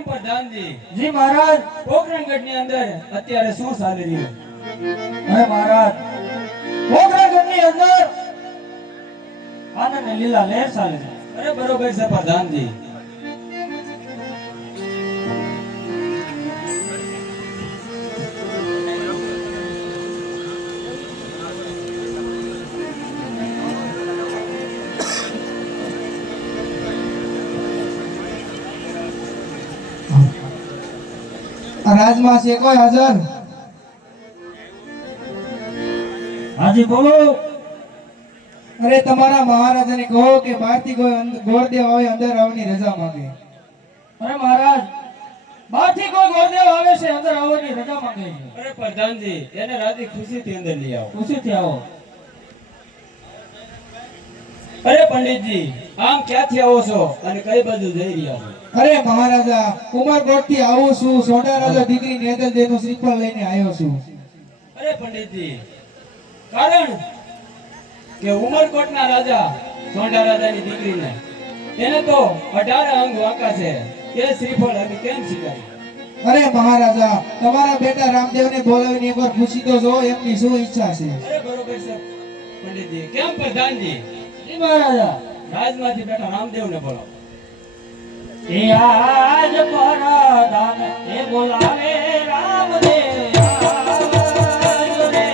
કેમ પ્રધાનજી? જી મહારાજ. પોખરણગઢ ની અંદર અત્યારે શું ચાલી રહ્યું? હે મહારાજ, પોખરણગઢ ની અંદર આનંદ ને લીલા લહેર ચાલે છે. અરે બરોબર છે પ્રધાનજી. રાજમાં છે કોઈ હાજર? હાજી બોલો. અરે તમારા મહારાજાને કહો કે બહારથી કોઈ ગોરદેવ આવે અંદર આવવાની રજા માંગે. અરે મહારાજ, બહારથી કોઈ ગોરદેવ આવે છે અંદર આવવાની રજા માંગે છે. અરે પ્રધાનજી, એને રાજી ખુશીથી અંદર લઈ આવો. ખુશીથી આવો. અરે પંડિતજી, આમ ક્યાંથી આવો છો અને કઈ બાજુ જઈ રહ્યા છો? અરે મહારાજા, ઉમરકોટ થી આવું છું. સોડા રાજા દીકરી નેતલ દેનું શ્રીફળ લઈને આવ્યો છું. અરે પંડિતજી, કારણ કે ઉમરકોટના રાજા સોંઢા રાજાની દીકરીને એને તો 18 અંગ વાંકા છે. કે શ્રીફળ અમે કેમ સ્વીકારી? અરે મહારાજા, તમારા બેટા રામદેવને બોલાવીને એકવાર પૂછી તો જો એમની શું ઈચ્છા છે. અરે બરોબર છે પંડિતજી. કેમ પ્રધાનજી? જી મહારાજા. રાજમાંથી બેટા રામદેવને બોલાવો. એ આજ પરદાન એ બોલાવે રામદેવ આજ રે.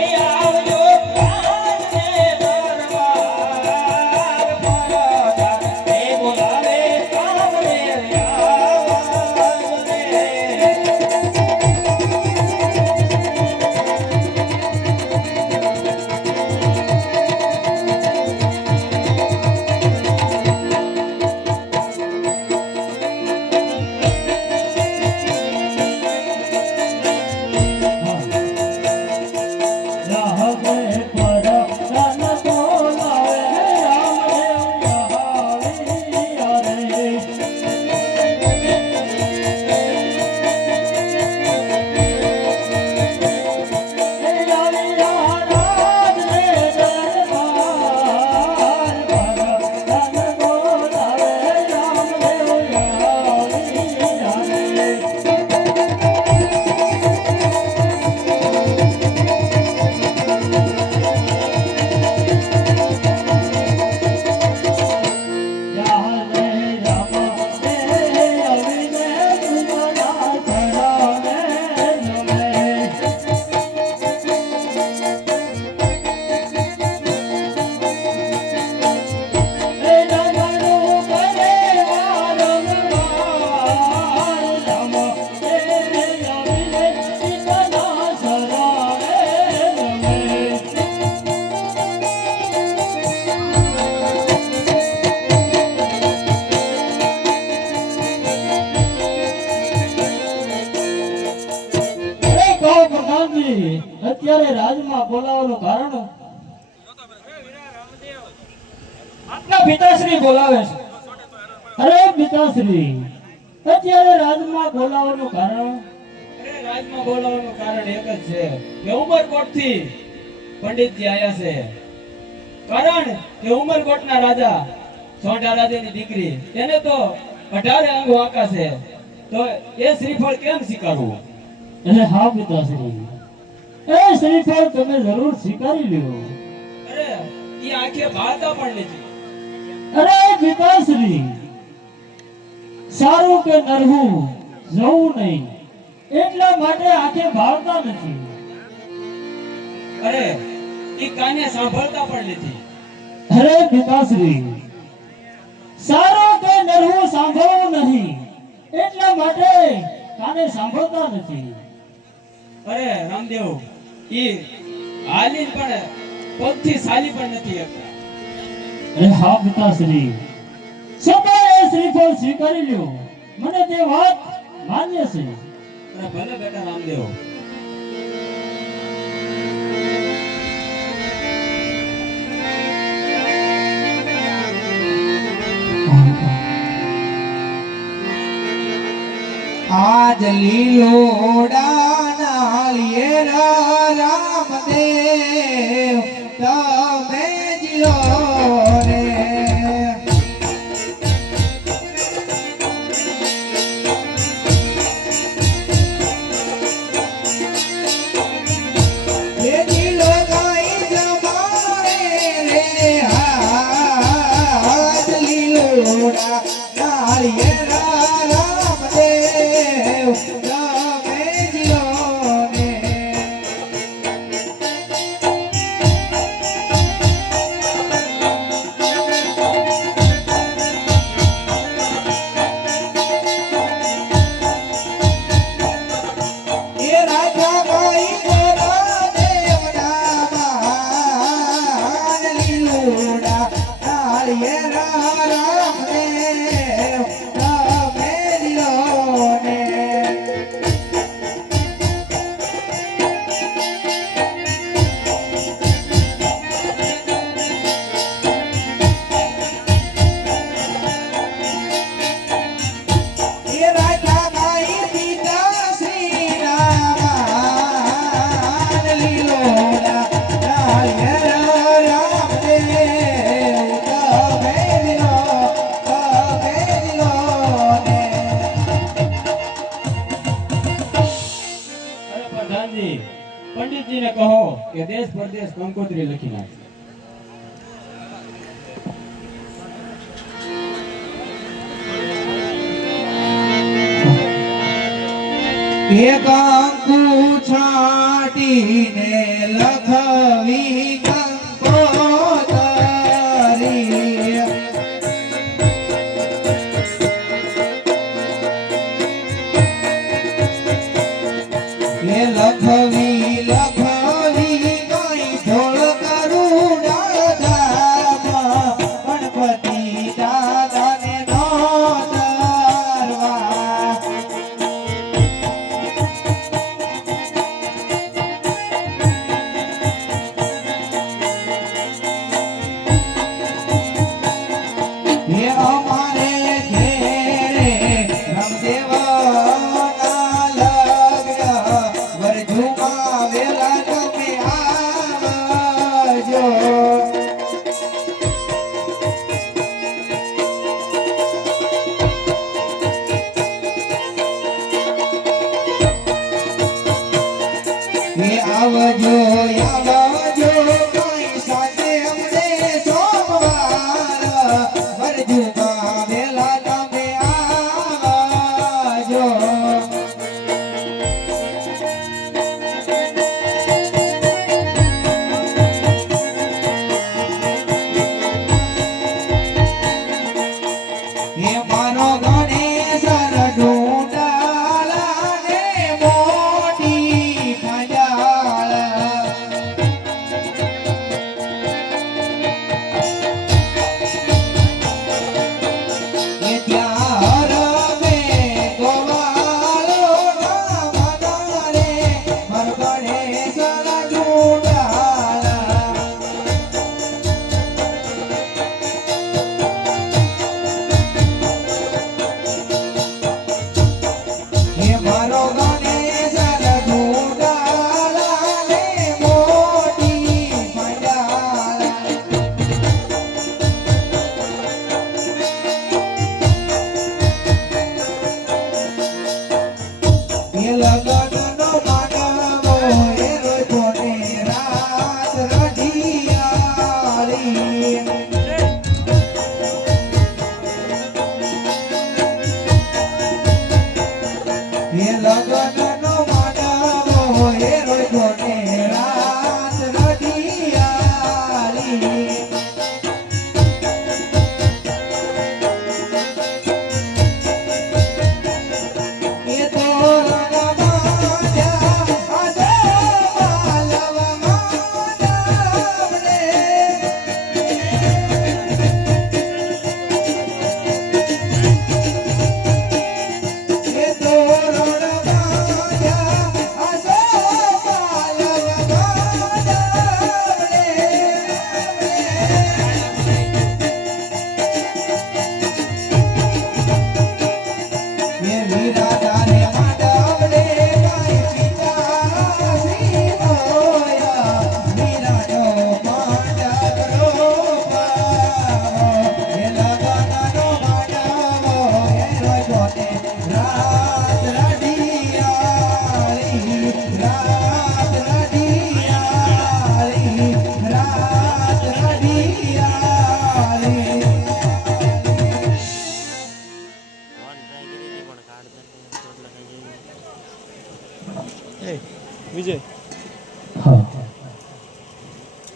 એ આવજો પ્રાણને દરબાર પરદાન એ બોલાવે રામદેવ આજ રે. અત્યારે રાજમાં બોલાવવાનું કારણ આપના પિતાશ્રી બોલાવે છે. અરે પિતાશ્રી, અત્યારે રાજમાં બોલાવવાનું કારણ? અરે રાજમાં બોલાવવાનું કારણ એક જ છે કે ઉમરકોટથી પંડિતજી આયા છે. કારણ કે ઉમરકોટના રાજા સોંઢા રાજાની દીકરી એને તો 18 અંગ વાંકા છે. તો એ શ્રીફળ કેમ સ્વીકારવું? એટલે હા પિતાશ્રી, એ શ્રીફળ તમે જરૂર સ્વીકારી લ્યો. અરે એ આંખે ભાળતા પણ નથી. અરે પિતાશ્રી, સારું કે નરવું જવું નહીં એટલા માટે આંખે ભાળતા નથી. અરે એ કાને સાંભળતા પણ નથી. અરે પિતાશ્રી, સારું કે નરવું સાંભળવું નહીં એટલા માટે કાને સાંભળતા નથી. અરે રામદેવ, ઈ હાલી પણ પગથી ચાલી પણ નથી શકતા. અરે હા પિતાશ્રી, છતાં એ શ્રીફળ સ્વીકારી લ્યો. મને તે વાત માન્ય છે. અરે ભલે બેટા રામદેવ. આજ લીલોડા નાળિયેર રામદેવ તમે રે એ દિલો ગાઈ જમારે રે હાથ લીલોડા નાળિયેરા રામદેવ રામે જીઓ ને એ રાજા ગાઈ ગોરા દેવના મહાન લીલોડા નાળિયેરા રામદેવ રામે જીઓ ને એ રાજા ગાઈ સીતા શ્રી રામ લીલોડા નાળિયેરા રામદેવ રામે જીઓ ને અરે પ્રધાનજી, પંડિતજીને કહો કે દેશ પરદેશ કંકોત્રી લખી નાખે. એક અંકુ છાટીને લખવી કંકોતરી એ લખવી કઈ ઢોળ કરુણા ધામ ગણપતિ દાદાને નો ધરવા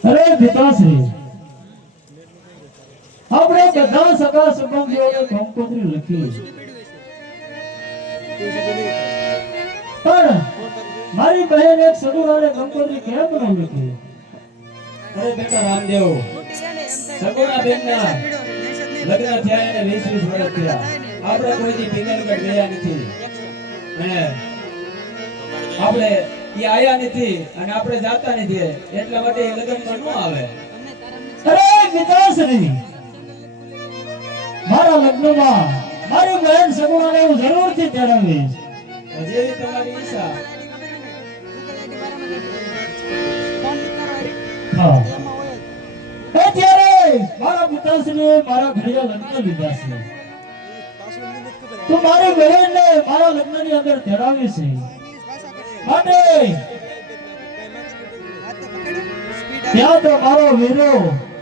અરે પિતાશ્રી, આપણે બધા સગા સંબંધીઓને કંકોત્રી લખી, પણ મારી બહેન એક સગુણાને કંકોત્રી કેમ ન લખી? અરે બેટા રામદેવ, સગુણા બેનના લગ્ન થયા એને 20 વર્ષ થયા. આપણે કોઈ દી પિંગલગઢ ગયા નથી અને આપણે ઈ આયા નથી અને આપણે જાતા નથી, એટલા માટે એ લગ્નમાં ન આવે. અરે પિતાશ્રી, મારા લગ્નમાં મારી બહેન સગુણાને હું જરૂરથી તેડાવીશ. જેવી તમારી ઈચ્છા. હા, અત્યારે મારા પિતાશ્રીએ મારા ઘડિયા લગ્ન લીધા છે, તો મારી બહેનને મારા લગ્નની અંદર તેડાવી છે. માટે ત્યાં તો મારો વીરો